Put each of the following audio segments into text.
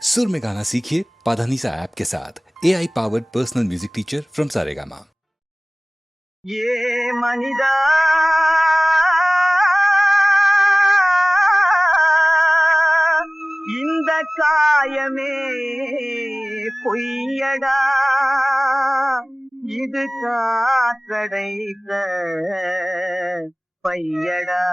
सुर में गाना सीखिए पाधानीसा ऐप के साथ। AI powered personal music teacher from Saregama. ये मनिदा இந்த காயமே பொய்யடா, இது காற்றடைத்த பையடா.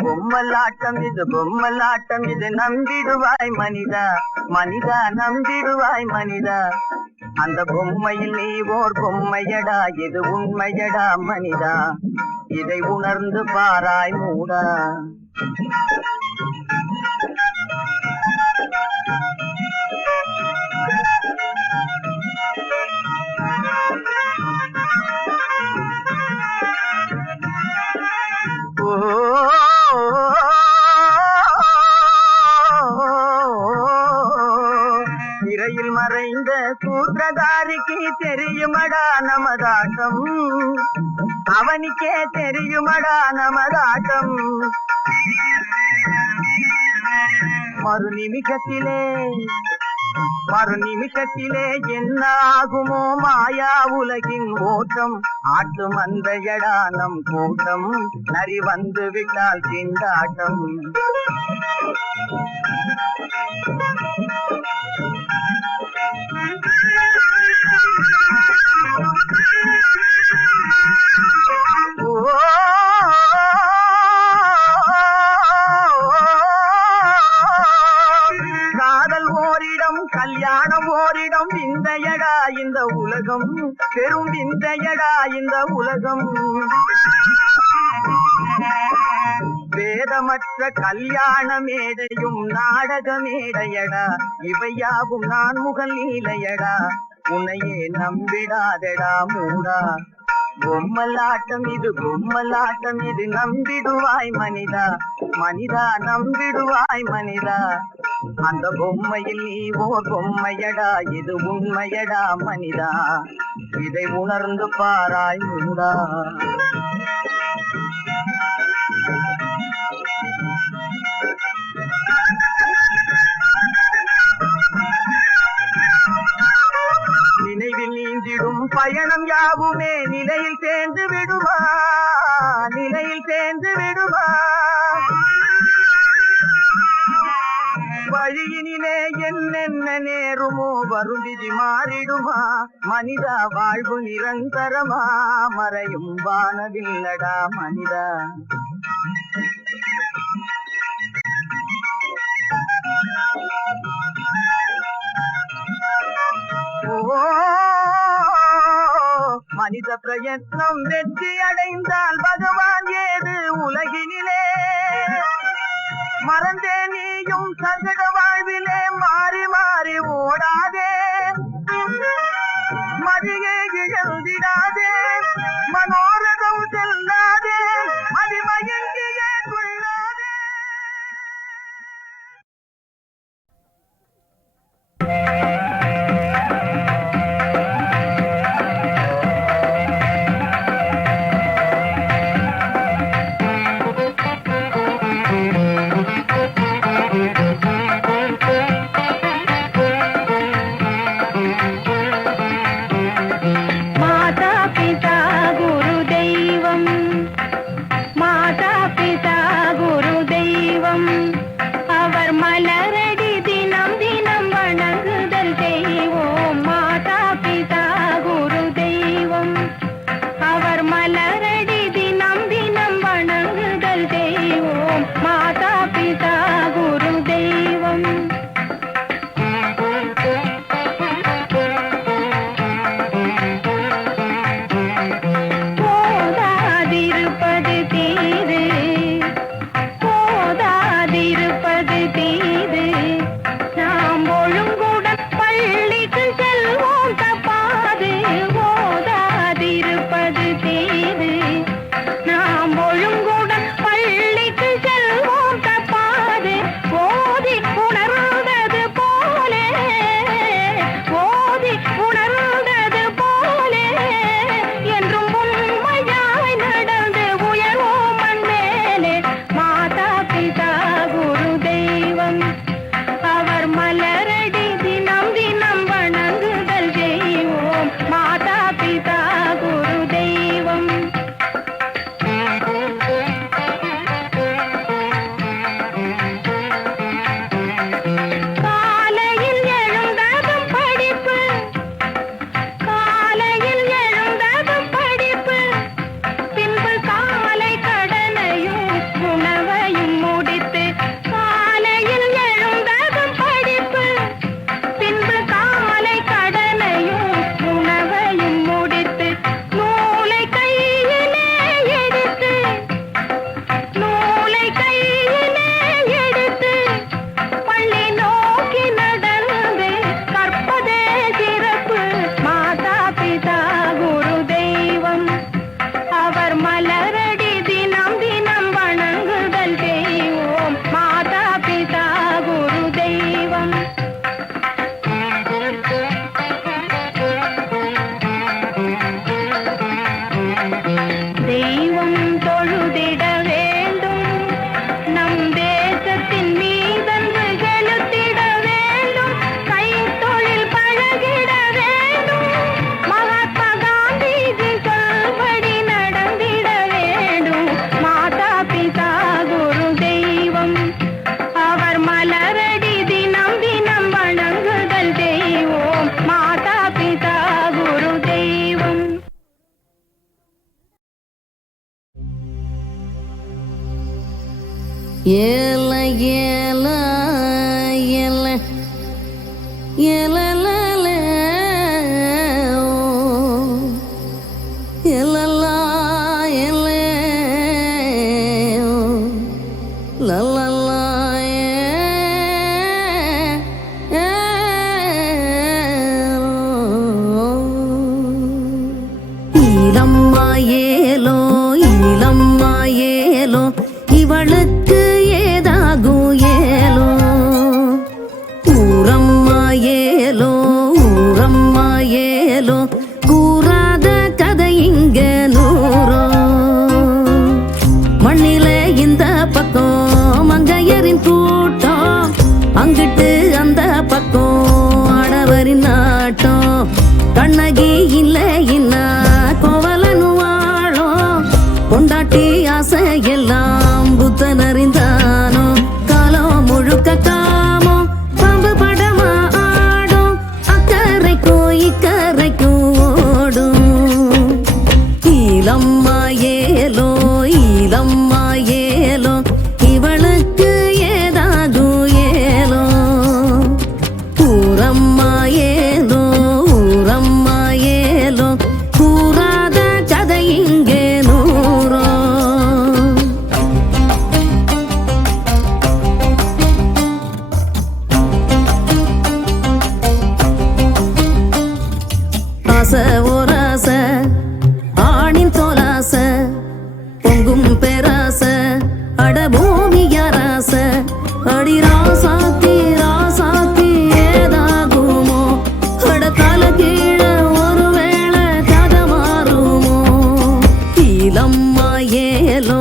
பொம்மலாட்டம் இது பொம்மலாட்டம், இது நம்பிடுவாய் மனிதா, மனிதா நம்பிடுவாய் மனிதா. அந்த பொம்மையில் நீ ஓர் பொம்மையடா, இது உண்மையடா மனிதா, இதை உணர்ந்து பாராய் மூடா. இறையில் மறைந்த சூத்திரதாரிக்கு தெரியுமடா நமதாட்டம், அவனுக்கே தெரியுமடா நமதாட்டம். மறு நிமிஷத்திலே என்ன ஆகுமோ மாயா உலகின் ஓட்டம். ஆட்டு மந்தையடா நம் கூட்டம், நரி வந்து விட்டால் திண்டாட்டம். காதல் ஓரிடம், கல்யாணம் ஓரிடம், விந்தையடா இந்த உலகம், பெரும் விந்தையடா இந்த உலகம். வேதமற்ற கல்யாண மேடையும் நாடக மேடையடா, இவையாவும் நான் முகல் நீலையடா, உன்னையே நம்பிடாதடா மூடா. பொம்மலாட்டம் இது பொம்மலாட்டம், இது நம்பிடுவாய் மனிதா, மனிதா நம்பிடுவாய் மனிதா. அந்த பொம்மையில் நீ ஓர் பொம்மையடா, இது உண்மையடா மனிதா, இதை உணர்ந்து பாராய் மூடா. நினைவில் நீந்திடும் பயணம் யாவுமே நிலையில் சேர்ந்து விடுமா, நிலையில் சேர்ந்து விடுமா. வழியினிலே என்னென்ன நேருமோ வரும் விதி மாறிடுமா. மனிதா வாழ்வு நிரந்தரமா, மறையும் வானவில்லடா மனிதா. மனித பிரயத்னம் வெற்றி அடைந்தால் பகவான் ஏது உலகினிலே. மறந்தே நீயும் சகட வாழ்விலே மாறி மாறி ஓடாதே, மதியை இழந்திடாதே, மனோரதம் செல்லாதே, மதிமயங்கியே கொள்ளாதே. ஏல ஏல ஏல ஏலல ஏலலா ஏல லலலா ஈலம்மா ஏலோ ஈலம்மா ஏலோ இவளுக்கு ஏதாகும் ஏலோ ஊரம்மா ஏலோ ஊரம்மா ஏலோ கூறாத கதை இங்க நூறோ மண்ணிலே இந்த பக்கம் மங்கையரின் கூட்டம் அங்கிட்டு அந்த பக்கம் ஆடவரின் நாட்டம் கண்ணகி இல்லை இன்னா கோவலனு வாழோ கொண்டாட்டி ஆசை எல்லாம் புத்தன் அறிந்தானோ காலம் முழுக்க காமோ பாம்பு படமா ஆடும் அக்கறைக்கும் இக்கரைக்கும் ஓடும் ஈலம்மா ஏலோ ஈலம்மா ஏலோ இவளுக்கு ஏதாகும் ஏலோ ஊரம்மா ஏலோ ஊரம்மா ஏலோ கூறாத கதை இங்கே நூறோ ஆசை ஓராசை ஆணின் தோலாசை பொங்கும் பேராசை அட பூமி யாராசை அடி ராசாத்தி ராசாத்தி ஏதாகுமோ அட தலை கீழே ஒருவேளை கதை மாறுமோ ஈலம்மா ஏலோ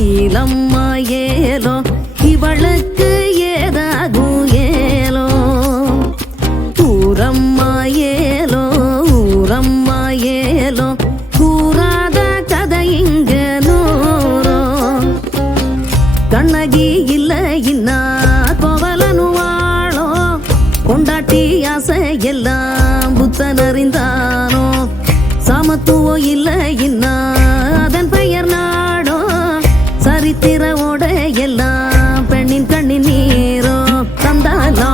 ஈலம்மா ஏலோ இவளுக்கு ஏதாகும் ஏலோ ஊரம்மா ஏலோ ஊரம்மா ஏலோ கூறாத கதை இங்க நூறோ கண்ணகி இல்ல இன்னா கோவலனு வாழோ கொண்டாட்டி ஆசை எல்லாம் புத்தன் அறிந்தானோ சமத்துவம் இல்ல இன்னா அதன் பெயர் நாடோ சரித்திர எல்லாம் பெண்ணின் கண்ணின் நீரோ தந்தாலா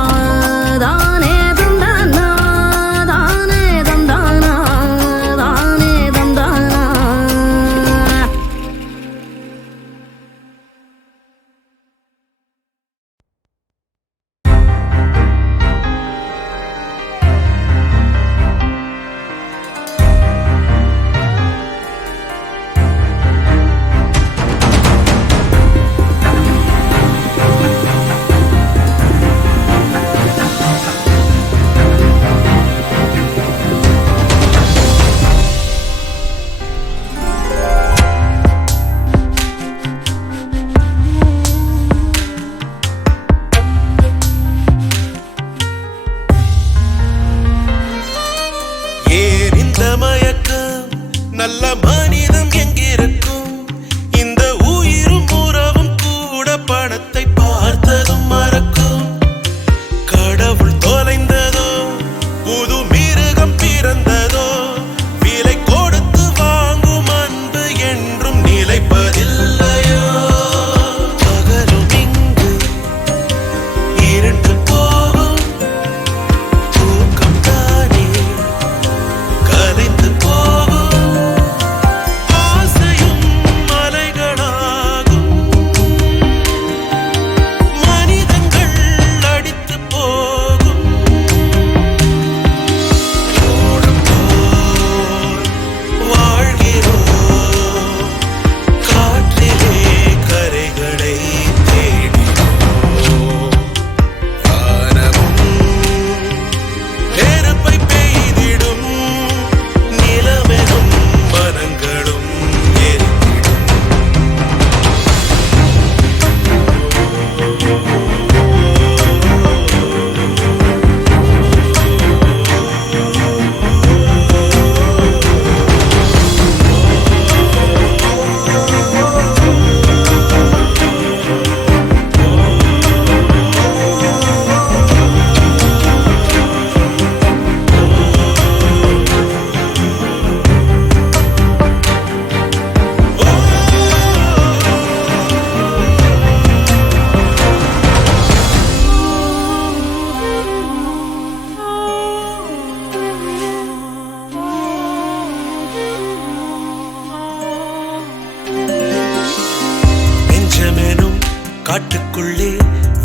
காட்டுக்குள்ளே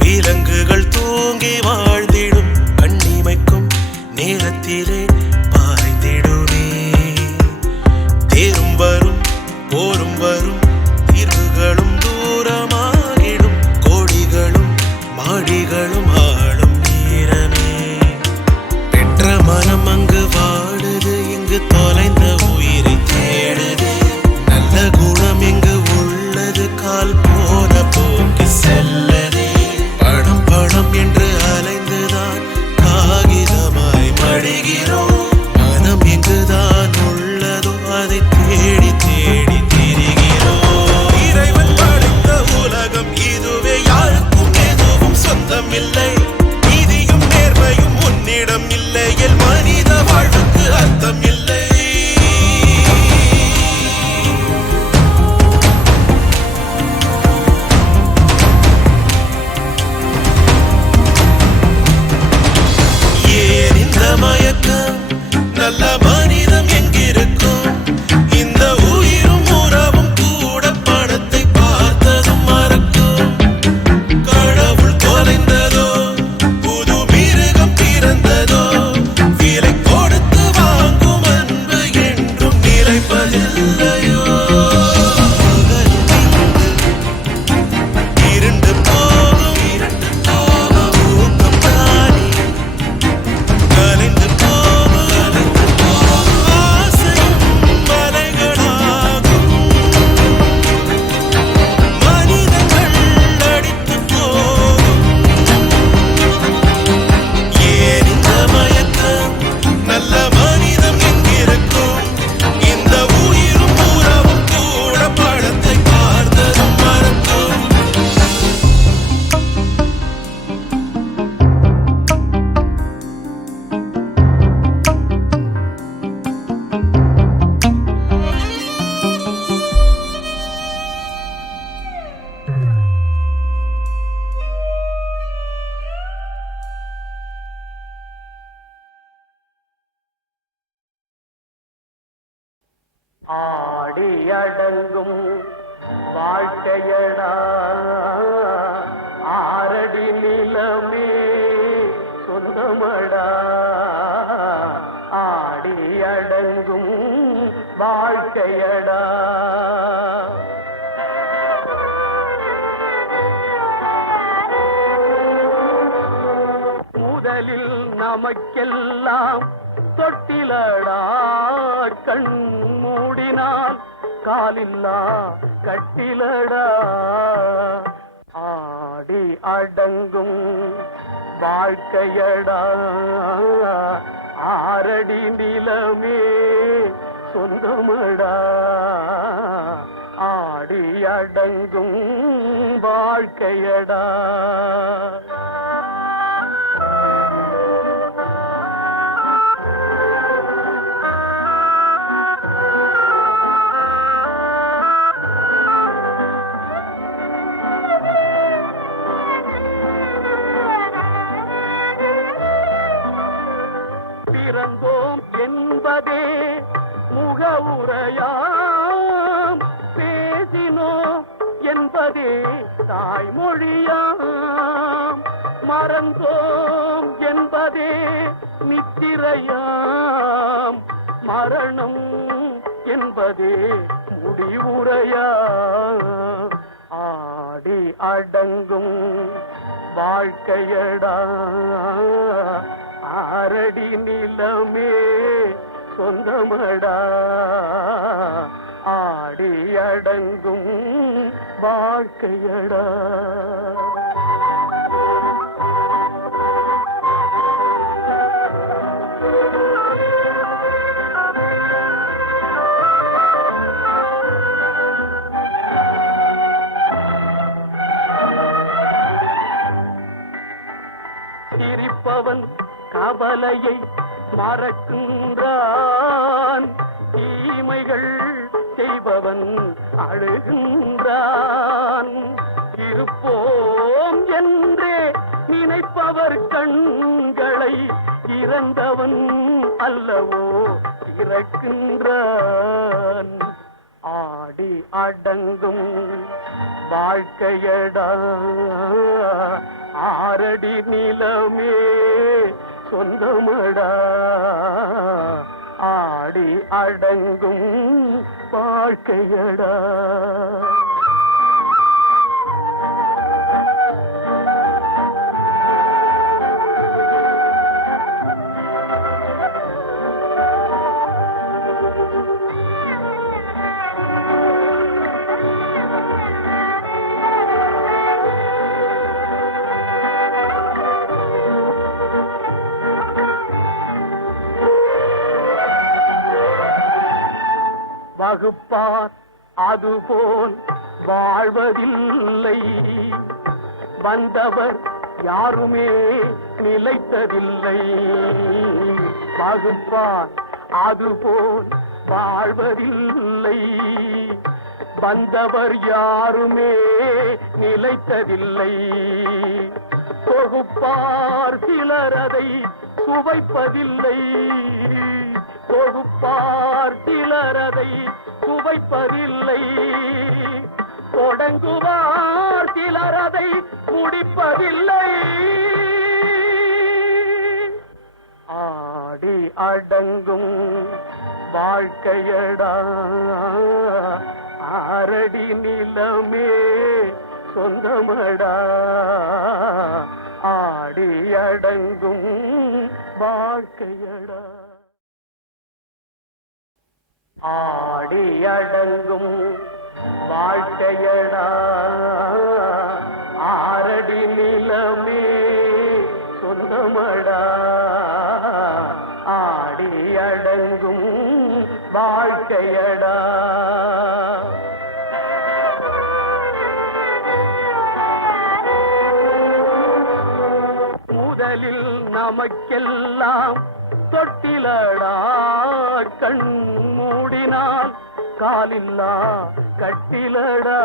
விலங்குகள் தூங்கி வாழ்ந்திடும் கண்ணிமைக்கும் நேரத்திலே பாய்ந்திடுமே. தேரும் வரும் போரும் வரும் தீர்வுகளும் தூரமாகிடும் கோடிகளும் மாடிகளும் ஆளும் நேரமே. பெற்ற மனம் அங்கு வாடுது, இங்கு தொலைந்த உயிரை தேடுது. நல்ல குணம் இங்கு உள்ளது, கால் போன போக்கு செல்லதே. பணம் பணம் என்று அலைந்துதான் காகிதமாய் மடிகிறோம். மனம் எங்குதான் உள்ளதோ அதை தேடி தேடி திரிகிறோம். இறைவன் படைத்த உலகம் இதுவே, யாருக்கும் எதுவும் சொந்தமில்லை. நீதியும் நேர்மையும் உன்னிடம் இல்லையில் மனித வாழ்வுக்கு அர்த்தம் இல்லை. ஏன் இந்த மயக்கம்? நல்ல மனிதம் எங்கிருக்கும்? இந்த உயிரும் உறவும் கூட பணத்தை பார்த்ததும் மறக்கும். கடவுள் தொலைந்ததோ, புது மிருகம் பிறந்ததோ, விலை கொடுத்து வாங்கும் அன்பு என்றும் நிலைப்பதில்லையோ. இருண்டு போகும் தூக்கம் தானே கலைந்து போகும். ஆசையும் மலைகளாகும், மனிதர்கள் அடித்து போகும். ஏன் இந்த மயக்கம்? நல்ல மனிதம் எங்கிருக்கும்? இந்த உயிரும் உறவும் கூட படத்தை பார்த்ததும் மறக்கும். ஆடி அடங்கும் வாழ்க்கையடா, ஆரடி நிலமே சொந்தமடா. ஆடி அடங்கும் வாழ்க்கையடா. முதலில் நமக்கெல்லாம் தொட்டிலடா, கண் மூடினால் காலில்லா கட்டிலடா. ஆடி அடங்கும் வாழ்க்கையடா, ஆரடி நிலமே சொந்தமடா. ஆடி அடங்கும் வாழ்க்கையடா. பிறந்தோம் என்பதே முகவுரையாம், பேசினோம் என்பதே தாய்மொழியாம், மறந்தோம் என்பதே நித்திரையாம், மரணம் என்பதே முடிவுரையாம். ஆடி அடங்கும் வாழ்க்கையடா, ஆரடி நிலமே சொந்தமடா. ஆடி அடங்கும் வாழ்க்கையடா. சிரிப்பவன் கவலையை மறக்கின்றான், தீமைகள் செய்பவன் அழுகின்றான். இருப்போம் என்றே நினைப்பவர் கண்களை இறந்தவன் அல்லவோ இறக்கின்றான். ஆடி அடங்கும் வாழ்க்கையடா ஆரடி நிலமே சொந்தமடா ஆடி அடங்கும் வாழ்க்கையடா. வகுப்பார் அதுபோல் வாழ்வதில்லை, வந்தவர் யாருமே நிலைத்ததில்லை. வகுப்பார் அதுபோல் வாழ்வதில்லை, வந்தவர் யாருமே நிலைத்ததில்லை. தொகுப்பார் சிலர் அதை சுவைப்பதில்லை, தொகுப்பார் சிலர் அதை சுவைப்பதில்லை. தொடங்குவார் சிலர் அதை முடிப்பதில்லை. ஆடி அடங்கும் வாழ்க்கையடா ஆரடி நிலமே சொந்தமடா ஆடி அடங்கும் வாழ்க்கையடா. ஆடி அடங்கும் வாழ்க்கையடா ஆரடி நிலமே சொந்தமடா ஆடி அடங்கும் வாழ்க்கையடா. முதலில் நமக்கெல்லாம் தொட்டிலடா கண் மூடினால் காலில்லா கட்டிலடா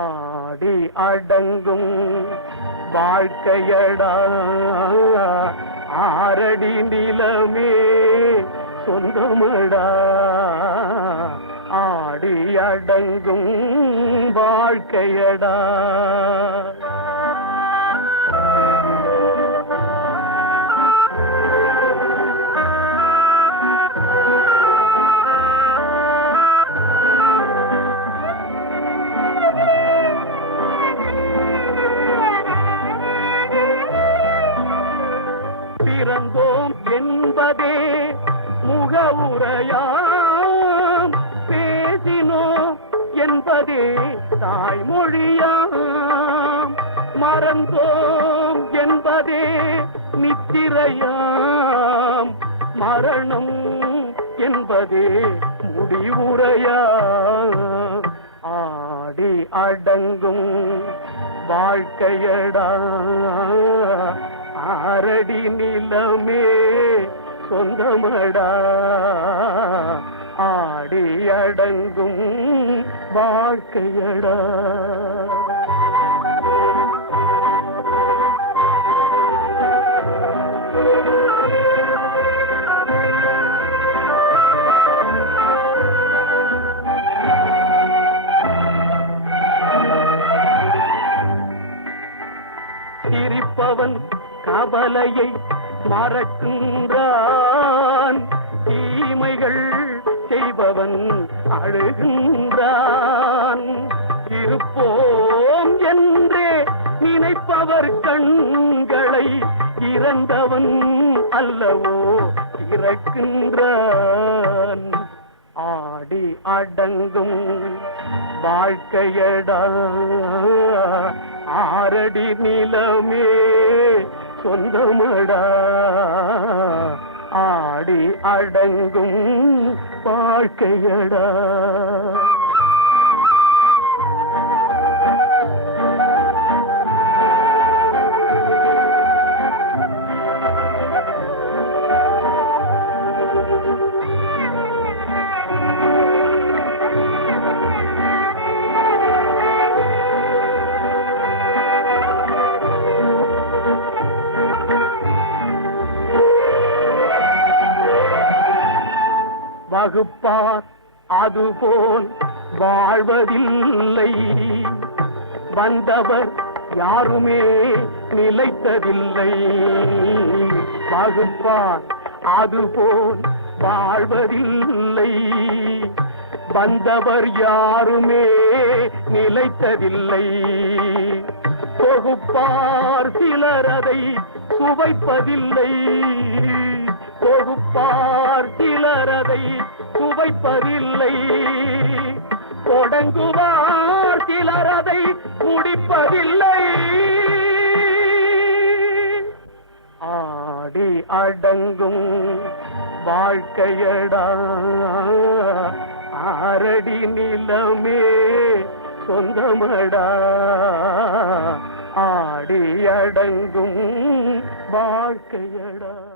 ஆடி அடங்கும் வாழ்க்கையடா ஆரடி நிலமே சொந்தமடா ஆடி அடங்கும் வாழ்க்கையடா. பிறந்தோம் என்பதே முகவுரையாம், பேசினோம் என்பதே தாய்மொழியாம், மறந்தோம் என்பதே நித்திரையாம், மரணம் என்பதே முடிவுரையாம். ஆடி அடங்கும் வாழ்க்கையடா ஆரடி நிலமே சொந்தமடா ஆடி அடங்கும் வாழ்க்கையடா. சிரிப்பவன் கவலையை மறக்கின்றான், தீமைகள் செய்பவன் அழுகின்றான். இருப்போம் என்றே நினைப்பவர் கண்களை இறந்தவன் அல்லவோ திறக்கின்றான். ஆடி அடங்கும் வாழ்க்கையடா ஆரடி நிலமே சொந்தமடா ஆடி அடங்கும் வாழ்க்கையடா. வகுப்பார் அதுபோல் வாழ்வதில்லை. வந்தவர் யாருமே நிலைத்ததில்லை. பகுப்பார் அதுபோல் வாழ்வதில்லை. வந்தவர் யாருமே நிலைத்ததில்லை. தொகுப்பார் சிலர் அதை சுவைப்பதில்லை. தொகுப்பார் சிலர் அதை சுவைப்பதில்லை. தொடங்குவார் சிலர் அதை முடிப்பதில்லை. ஆடி அடங்கும் வாழ்க்கையடா ஆரடி நிலமே சொந்தமடா. ஆடி அடங்கும் வாழ்க்கையடா.